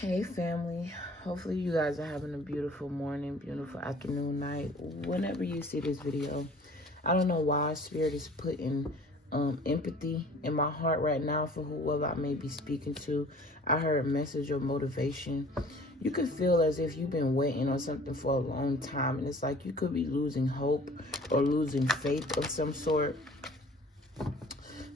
Hey family, hopefully you guys are having a beautiful morning, beautiful afternoon, night, whenever you see this video. I don't know why Spirit is putting empathy in my heart right now for whoever I may be speaking to. I heard a message of motivation. You could feel as if you've been waiting on something for a long time, and it's like you could be losing hope or losing faith of some sort.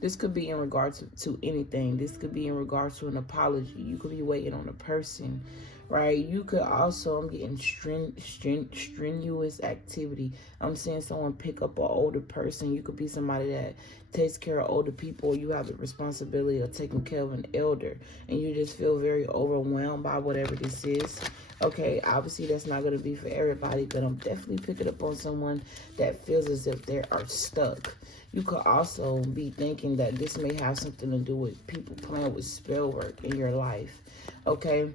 This could be in regards to anything. This could be in regards to an apology. You could be waiting on a person, right? You could also, I'm getting strenuous activity. I'm seeing someone pick up an older person. You could be somebody that takes care of older people, or you have the responsibility of taking care of an elder, and you just feel very overwhelmed by whatever this is. Okay, obviously that's not going to be for everybody, but I'm definitely picking up on someone that feels as if they are stuck. You could also be thinking that this may have something to do with people playing with spell work in your life, okay?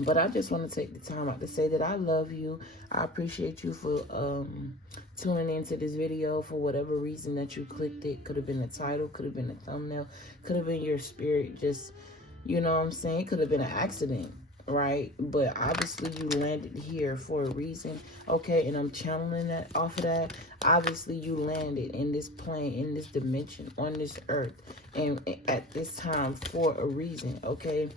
But I just want to take the time out to say that I love you. I appreciate you for tuning into this video for whatever reason that you clicked it. Could have been the title, could have been the thumbnail, could have been your spirit just, you know what I'm saying? It could have been an accident, right? But obviously you landed here for a reason, okay? And I'm channeling that off of that. Obviously you landed in this plane, in this dimension, on this earth, and at this time for a reason, okay?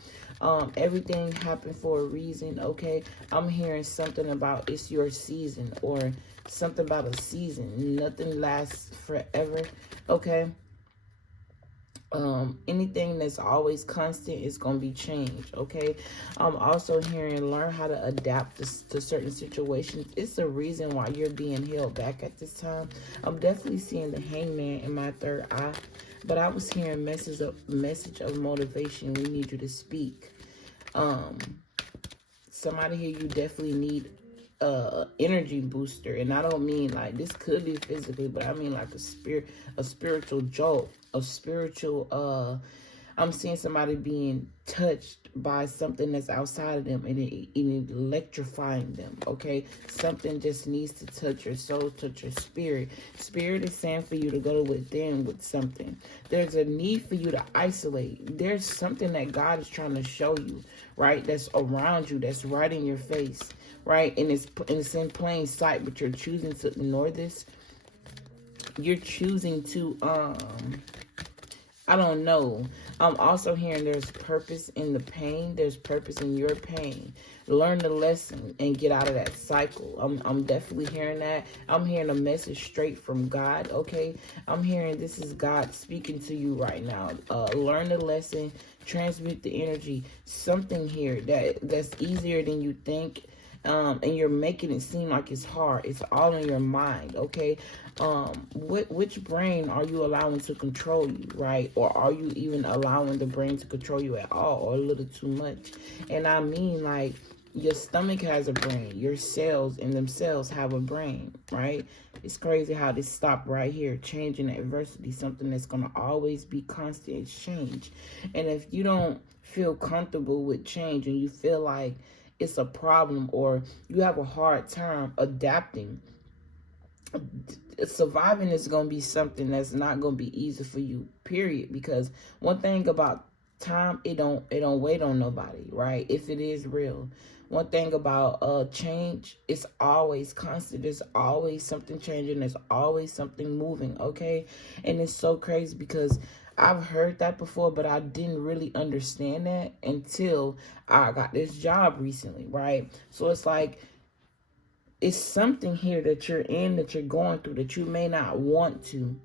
Everything happened for a reason, okay? I'm hearing something about it's your season, or something about a season. Nothing lasts forever, okay? Anything that's always constant is going to be changed, okay? I'm also hearing learn how to adapt to certain situations. It's the reason why you're being held back at this time. I'm definitely seeing the hangman in my third eye, but I was hearing message of motivation. We need you to speak. Somebody here, you definitely need energy booster, and I don't mean like this could be physically, but I mean like a spiritual jolt, a spiritual I'm seeing somebody being touched by something that's outside of them, and it electrifying them, okay? Something just needs to touch your soul, touch your spirit. Spirit is saying for you to go within with something. There's a need for you to isolate. There's something that God is trying to show you, right? That's around you, that's right in your face, right? And it's in plain sight, but you're choosing to ignore this. You're choosing to I don't know. I'm also hearing there's purpose in the pain. There's purpose in your pain. Learn the lesson and get out of that cycle. I'm definitely hearing that. I'm hearing a message straight from God, okay? I'm hearing this is God speaking to you right now. Learn the lesson. Transmute the energy. Something here that's easier than you think. And you're making it seem like it's hard. It's all in your mind, okay? Which brain are you allowing to control you, right? Or are you even allowing the brain to control you at all, or a little too much? And I mean, like, your stomach has a brain. Your cells in themselves have a brain, right? It's crazy how this stopped right here. Change and adversity, something that's going to always be constant. It's change. And if you don't feel comfortable with change, and you feel like it's a problem, or you have a hard time adapting, surviving is going to be something that's not going to be easy for you, period. Because one thing about time, it don't wait on nobody, right? If it is real. One thing about change, it's always constant. There's always something changing. There's always something moving, okay? And it's so crazy because I've heard that before, but I didn't really understand that until I got this job recently, right? So it's like, it's something here that you're in, that you're going through, that you may not want to.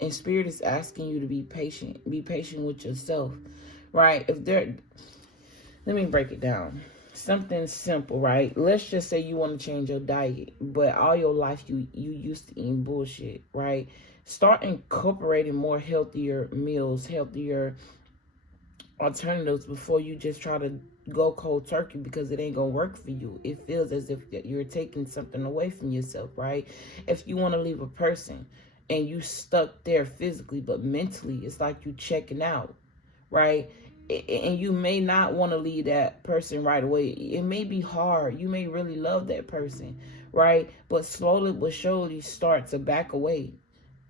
And Spirit is asking you to be patient. Be patient with yourself, right? Let me break it down. Something simple, right? Let's just say you want to change your diet, but all your life you used to eating bullshit, right? Start incorporating more healthier meals, healthier alternatives before you just try to go cold turkey, because it ain't gonna work for you. It feels as if you're taking something away from yourself, right? If you want to leave a person and you stuck there physically, but mentally it's like you checking out, right? And you may not want to leave that person right away. It may be hard. You may really love that person, right? But slowly but surely start to back away.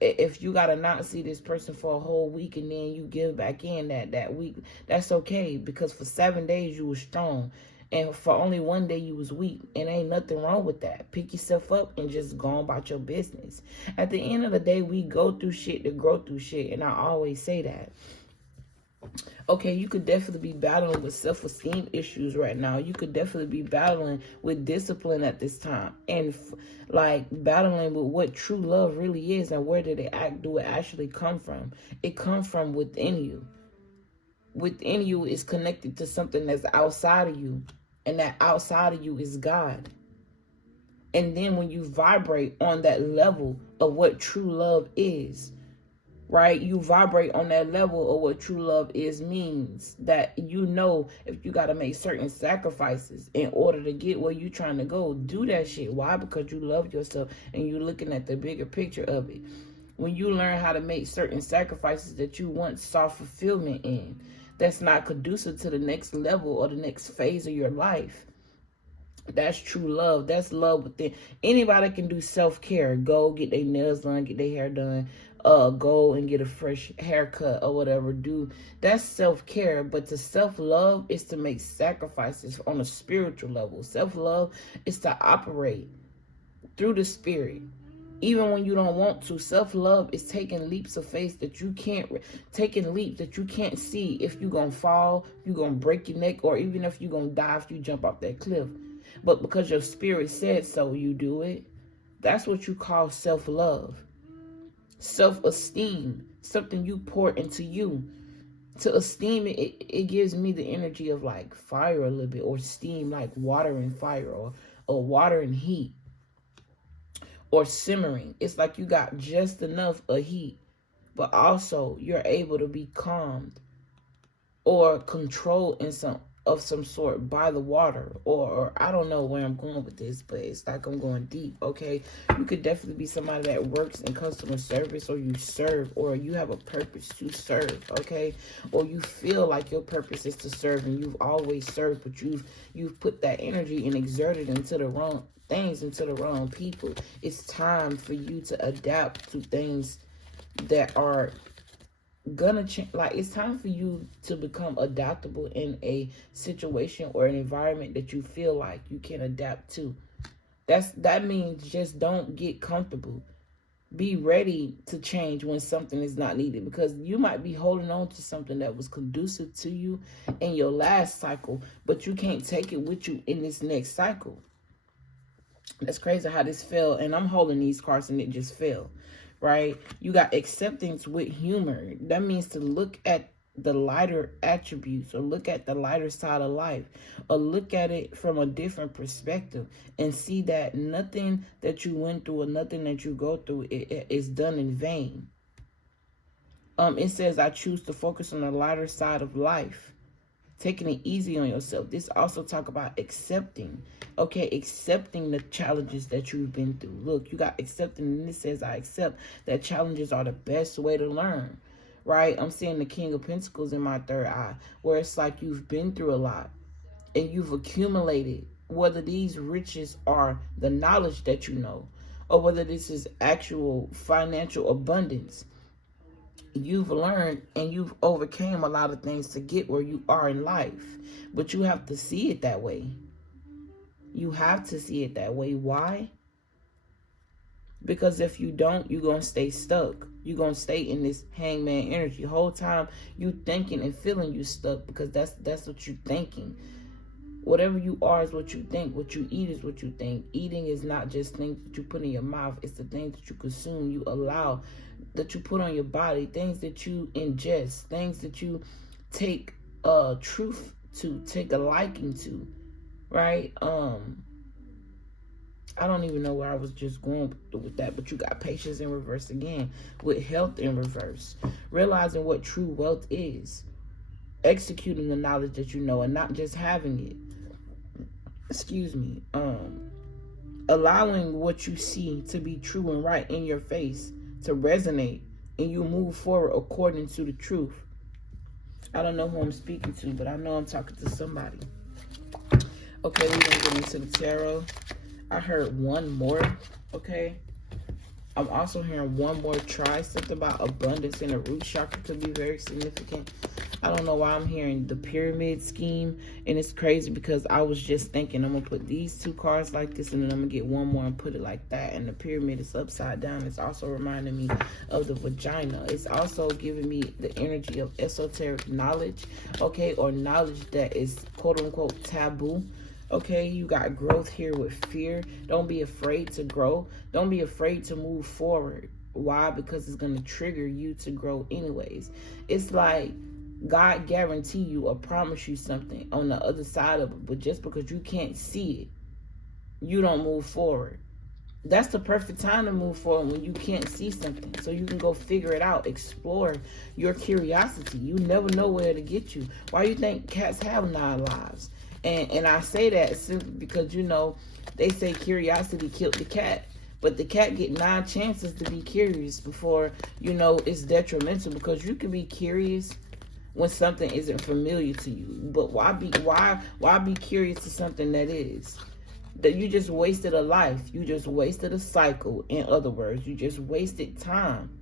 If you gotta not see this person for a whole week and then you give back in that week, that's okay, because for 7 days you were strong, and for only 1 day you was weak, and ain't nothing wrong with that. Pick yourself up and just go about your business. At the end of the day, we go through shit to grow through shit, and I always say that. Okay, you could definitely be battling with self-esteem issues right now. You could definitely be battling with discipline at this time, and like battling with what true love really is, and where do it actually come from? It comes from within you. Within you is connected to something that's outside of you, and that outside of you is God. And then when you vibrate on that level of what true love is, right? You vibrate on that level of what true love is, means that, you know, if you got to make certain sacrifices in order to get where you're trying to go, do that shit. Why? Because you love yourself and you're looking at the bigger picture of it. When you learn how to make certain sacrifices that you once saw fulfillment in, that's not conducive to the next level or the next phase of your life, that's true love. That's love within. Anybody can do self-care. Go get their nails done, get their hair done, go and get a fresh haircut or whatever. That's self-care. But to self-love is to make sacrifices on a spiritual level. Self-love is to operate through the spirit, even when you don't want to. Self-love is taking leaps of faith that you can't, taking leaps that you can't see if you're gonna fall, you're gonna break your neck, or even if you're gonna die if you jump off that cliff. But because your spirit said so, you do it. That's what you call self-love. Self-esteem, something you pour into you. To esteem it gives me the energy of like fire a little bit, or steam, like water and fire, or water and heat, or simmering. It's like you got just enough of heat, but also you're able to be calmed or controlled in some sort by the water, or I don't know where I'm going with this, but it's like I'm going deep. Okay, you could definitely be somebody that works in customer service, or you serve, or you have a purpose to serve. Okay, or you feel like your purpose is to serve, and you've always served, but you've put that energy and exerted into the wrong things, into the wrong people. It's time for you to adapt to things that are gonna change. Like, it's time for you to become adaptable in a situation or an environment that you feel like you can adapt to. That means just don't get comfortable. Be ready to change when something is not needed, because you might be holding on to something that was conducive to you in your last cycle, but you can't take it with you in this next cycle. That's crazy how this fell, and I'm holding these cards and it just fell. Right? You got acceptance with humor. That means to look at the lighter attributes, or look at the lighter side of life, or look at it from a different perspective, and see that nothing that you went through or nothing that you go through is done in vain. It says, I choose to focus on the lighter side of life. Taking it easy on yourself. This also talk about accepting. Okay, accepting the challenges that you've been through. Look, you got accepting, and it says, I accept that challenges are the best way to learn. Right? I'm seeing the King of Pentacles in my third eye, where it's like you've been through a lot and you've accumulated, whether these riches are the knowledge that you know, or whether this is actual financial abundance. You've learned and you've overcame a lot of things to get where you are in life. But you have to see it that way. You have to see it that way. Why? Because if you don't, you're going to stay stuck. You're going to stay in this hangman energy. The whole time you thinking and feeling you stuck, because that's what you're thinking. Whatever you are is what you think. What you eat is what you think. Eating is not just things that you put in your mouth. It's the things that you consume, you allow, that you put on your body, things that you ingest, things that you take truth to, take a liking to, right? I don't even know where I was just going with that, but you got patience in reverse again, with health in reverse. Realizing what true wealth is. Executing the knowledge that you know, and not just having it. Excuse me. Allowing what you see to be true and right in your face to resonate, and you move forward according to the truth. I don't know who I'm speaking to, but I know I'm talking to somebody. Okay, we're going to get into the tarot. I heard one more, okay? I'm also hearing one more try. Something about abundance in the root chakra could be very significant. I don't know why I'm hearing the pyramid scheme. And it's crazy because I was just thinking I'm going to put these two cards like this. And then I'm going to get one more and put it like that. And the pyramid is upside down. It's also reminding me of the vagina. It's also giving me the energy of esoteric knowledge. Okay. Or knowledge that is quote unquote taboo. Okay, you got growth here with fear. Don't be afraid to grow. Don't be afraid to move forward. Why? Because it's going to trigger you to grow anyways. It's like God guarantee you or promise you something on the other side of it. But just because you can't see it, you don't move forward. That's the perfect time to move forward, when you can't see something. So you can go figure it out. Explore your curiosity. You never know where to get you. Why do you think cats have 9 lives? And I say that simply because, you know, they say curiosity killed the cat. But the cat get 9 chances to be curious before, you know, it's detrimental. Because you can be curious when something isn't familiar to you. But why be curious to something that is? That you just wasted a life. You just wasted a cycle. In other words, you just wasted time.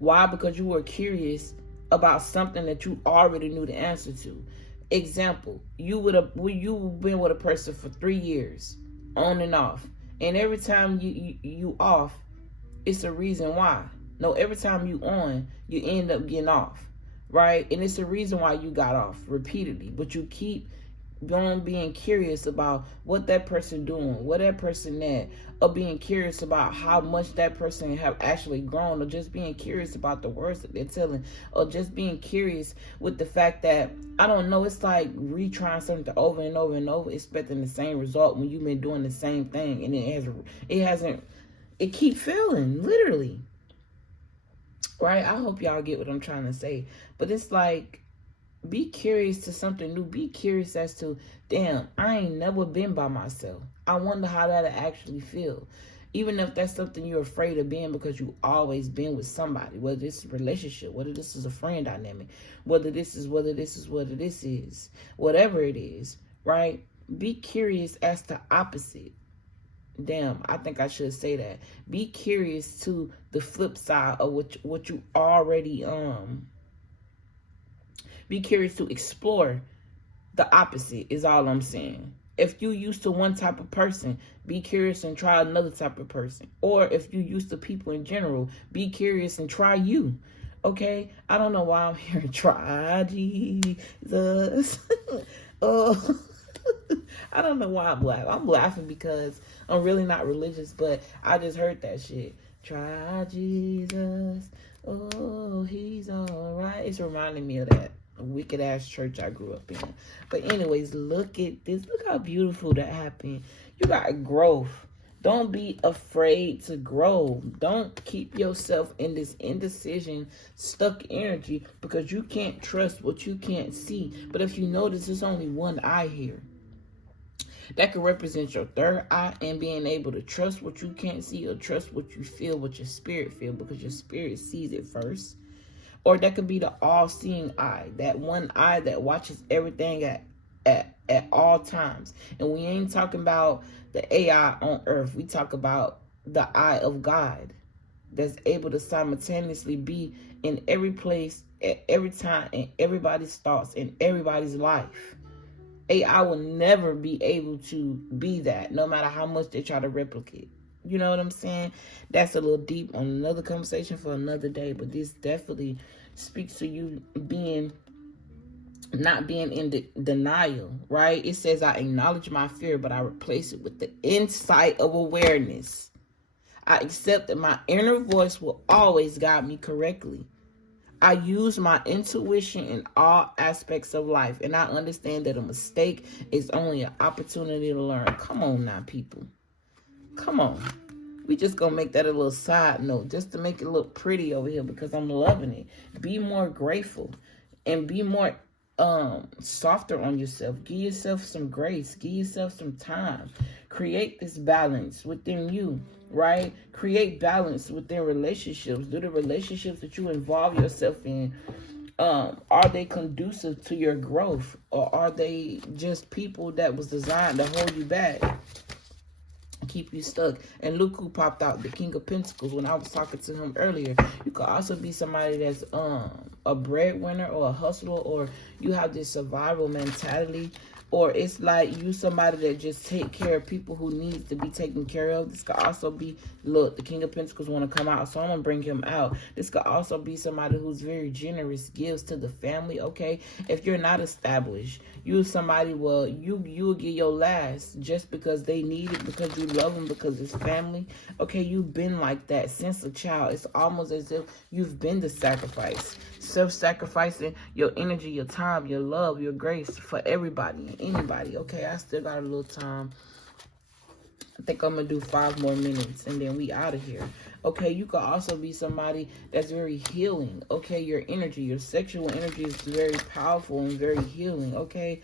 Why? Because you were curious about something that you already knew the answer to. Example, you've been with a person for 3 years, on and off, and every time you off, it's a reason why. No, every time you on, you end up getting off, right? And it's a reason why you got off repeatedly, but you keep going being curious about what that person doing, what that person at, or being curious about how much that person have actually grown, or just being curious about the words that they're telling, or just being curious with the fact that, I don't know, it's like retrying something over and over and over, expecting the same result when you've been doing the same thing, and it keep failing, literally. Right? I hope y'all get what I'm trying to say. But it's like, be curious to something new. Be curious as to, damn, I ain't never been by myself. I wonder how that'll actually feel. Even if that's something you're afraid of being because you always been with somebody, whether this is a relationship, whether this is a friend dynamic, whether this is what it is, whatever it is, right? Be curious as to opposite. Damn, I think I should say that. Be curious to the flip side of what you already be curious to explore the opposite is all I'm saying. If you used to one type of person, be curious and try another type of person. Or if you used to people in general, be curious and try you. Okay? I don't know why I'm hearing try Jesus. Oh, I don't know why I'm laughing. I'm laughing because I'm really not religious, but I just heard that shit. Try Jesus. Oh, he's all right. It's reminding me of that wicked ass church I grew up in. But anyways, look at this. Look how beautiful that happened. You got growth. Don't be afraid to grow. Don't keep yourself in this indecision, stuck energy, because you can't trust what you can't see. But if you notice, there's only one eye here. That could represent your third eye and being able to trust what you can't see, or trust what you feel, what your spirit feels, because your spirit sees it first. Or that could be the all-seeing eye, that one eye that watches everything at all times. And we ain't talking about the AI on earth. We talk about the eye of God that's able to simultaneously be in every place, at every time, in everybody's thoughts, in everybody's life. AI will never be able to be that, no matter how much they try to replicate. You know what I'm saying? That's a little deep on another conversation for another day. But this definitely speaks to you not being in denial, right? It says, I acknowledge my fear, but I replace it with the insight of awareness. I accept that my inner voice will always guide me correctly. I use my intuition in all aspects of life, and I understand that a mistake is only an opportunity to learn. Come on now, people. Come on. We just gonna make that a little side note just to make it look pretty over here, because I'm loving it. Be more grateful and be more softer on yourself. Give yourself some grace. Give yourself some time. Create this balance within you, right? Create balance within relationships. Do the relationships that you involve yourself in, are they conducive to your growth, or are they just people that was designed to hold you back? keep you stuck. And look who popped out, the King of Pentacles, when I was talking to him earlier. You could also be somebody that's a breadwinner or a hustler, or you have this survival mentality, or it's like you somebody that just take care of people who needs to be taken care of. This could also be, look, the King of Pentacles want to come out, so I'm going to bring him out. This could also be somebody who's very generous, gives to the family, okay? If you're not established, you're somebody, well, you'll get your last just because they need it, because you love them, because it's family. Okay, you've been like that since a child. It's almost as if you've been the sacrifice. Self-sacrificing your energy, your time, your love, your grace for everybody and anybody. Okay, I still got a little time. I think I'm going to do 5 more minutes and then we out of here. Okay, you could also be somebody that's very healing. Okay, your energy, your sexual energy is very powerful and very healing. Okay,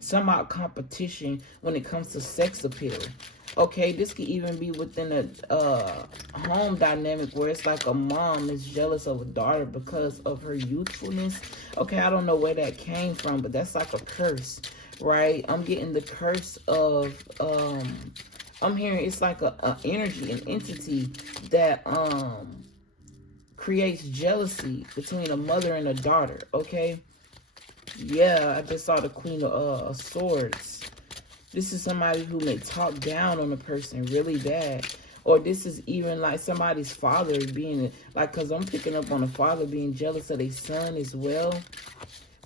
somehow competition when it comes to sex appeal. Okay, this could even be within a home dynamic where it's like a mom is jealous of a daughter because of her youthfulness. Okay, I don't know where that came from, but that's like a curse, right? I'm getting the curse of, I'm hearing it's like a energy, an entity that creates jealousy between a mother and a daughter, okay? Yeah, I just saw the Queen of Swords. This is somebody who may talk down on a person really bad. Or this is even like somebody's father being, like, because I'm picking up on a father being jealous of their son as well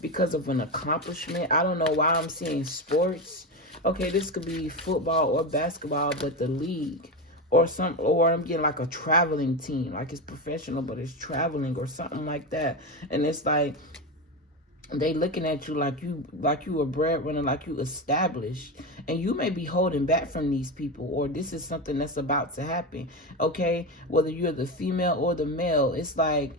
because of an accomplishment. I don't know why I'm seeing sports. Okay, this could be football or basketball, but the league. Or I'm getting like a traveling team. Like it's professional, but it's traveling or something like that. And it's like, they looking at you like you a breadwinner, like you established, and you may be holding back from these people, or this is something that's about to happen. Okay, whether you're the female or the male, it's like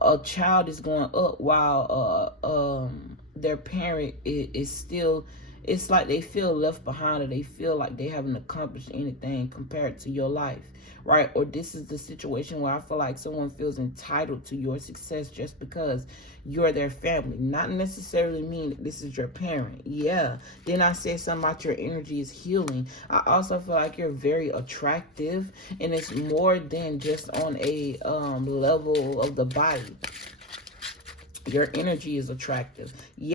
a child is going up while their parent is still. It's like they feel left behind, or they feel like they haven't accomplished anything compared to your life, right? Or this is the situation where I feel like someone feels entitled to your success just because you're their family. Not necessarily mean that this is your parent. Yeah. Then I said something about your energy is healing. I also feel like you're very attractive, and it's more than just on a level of the body. Your energy is attractive. Yeah.